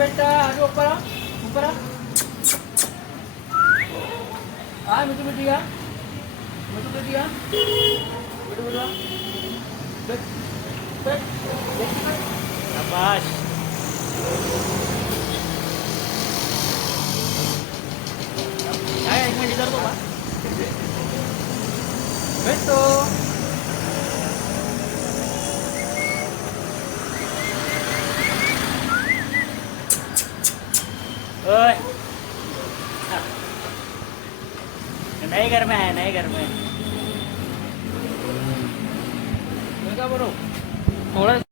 बेटा आगे ऊपर आ ऊपर आ मिट्टू बिटिया मिट्टू बिटिया मिट्टू बिटिया बैठ बैठ बैठ शाबाश काय एक मिनिट करतो का भेटतो ओए नहीं घर में है नहीं घर में क्या बोलो थोड़ा